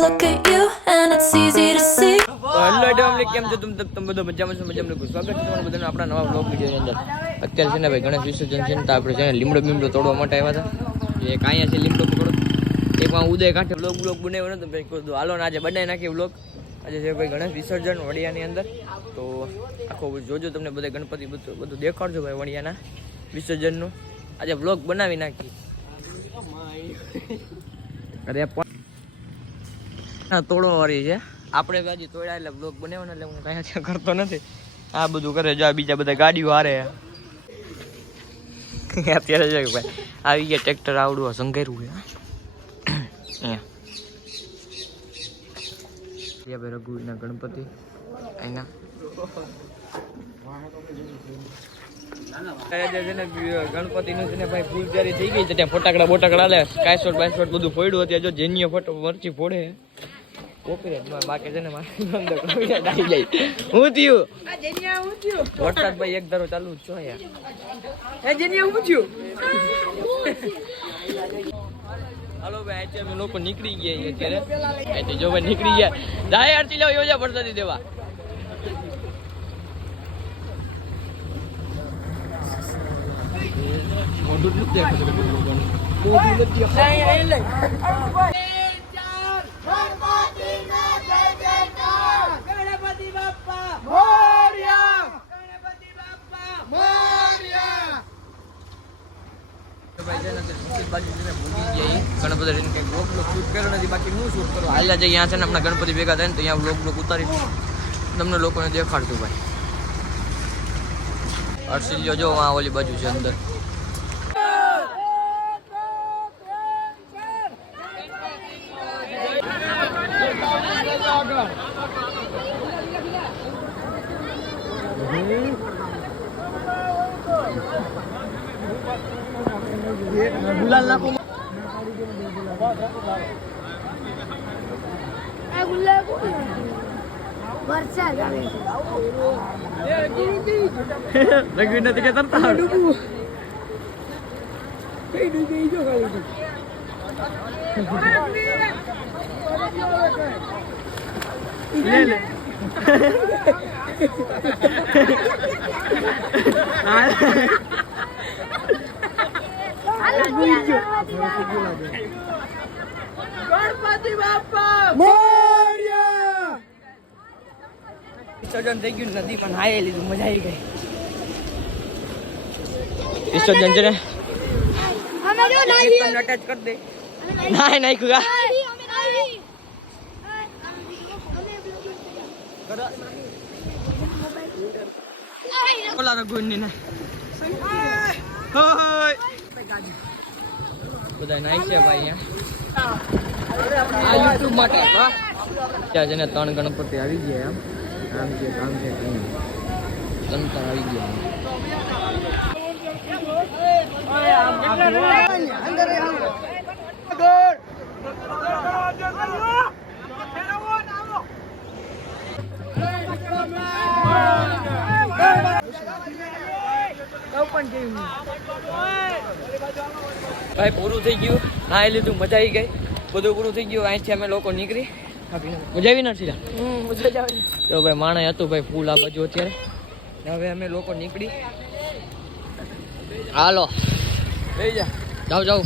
look at you and it's easy to see. Hello એડવામ કેમ છો તમે બધો મજામાં છો? મજામાં સ્વાગત છે તમારું બધાનું આપણા નવા બ્લોગ વિડીયોની અંદર. અત્યારે છે ને ભાઈ ગણેશ વિસર્જન છે ને તો આપણે છે ને લીમડો તોડવા માટે આવ્યા હતા. એક અહીંયા છે લીમડો પકડો, એકમાં ઉદય કાંઠે બ્લોગ બનાવ્યો નતો ભાઈ. કોઈ હાલો ને આજે બનાવી નાખી બ્લોગ. આજે છે ભાઈ ગણેશ વિસર્જન વડિયાની અંદર. તો આખો જોજો, તમને બધા ગણપતિ બધું દેખાડજો ભાઈ વડિયાના વિસર્જનનું. આજે બ્લોગ બનાવી નાખી. અરે પણ તોડો વાળી છે આપણે હજી તોડ્યા એટલે બ્લોગ બનાવ્યો એટલે હું કાંઈ કરતો નથી. આ બધું કરે જો બીજા બધા ગાડીઓ હારે અત્યારે છે ભાઈ આવી ગયા ટ્રેક્ટર આવડું સંઘેરવું છે ભાઈ રઘુવીરના ગણપતિ એના ગણપતિ નું છે ને ભાઈ ફૂલજારી થઈ ગઈ છે. ત્યાં ફટાકડા બોટાકડા લે સ્કાયશોટ બાયશોટ બધું ફોડ્યું. અત્યારે જો જેનીઓ ફોટો મરચી ફોડે બાકી છે ને હું થયું વરસાદ ભાઈ એક ધારો ચાલુ જ છો હાલો ભાઈ અત્યારે લોકો નીકળી ગયા અત્યારે જો ભાઈ નીકળી ગયા જાય આરતી લાવ યોજા વરસાદી દેવા. બાકી હું શૂટ કરું હાલ છે અહીંયા છે ને આપણા ગણપતિ ભેગા થાય ને તો અહીંયા બ્લોગ ઉતારી તમને લોકોને દેખાડતું ભાઈ. અરસિલ્યો જો આ ઓલી બાજુ છે અંદર. ગુલાલ નાખો વરસાદ આવે લગવી નથી કે તરતા ગણપતિ બાપા વિસર્જન થઈ ગયું. નદી પણ નાહી લીધું, મજા આવી ગઈ. વિસર્જન છે ને અટેચ કરી દે નાય નાખ્યું ઓલા રઘુની ને બધા નાય છે ભાઈ અહીંયા આ યુટ્યુબ માટે. ત્યાં છે ને 3 ગણપતિ આવી ગયા આમ છે સંતર આવી ગયા. ભાઈ પૂરું થઈ ગયું, નાહી લીધું, મજા આવી ગઈ, બધું પૂરું થઈ ગયું. અહીંથી અમે લોકો નીકળી મજા આવી નથી તો ભાઈ માણે હતું ભાઈ ફૂલ આ બાજુ અત્યારે. હવે અમે લોકો નીકળી હાલો જાઓ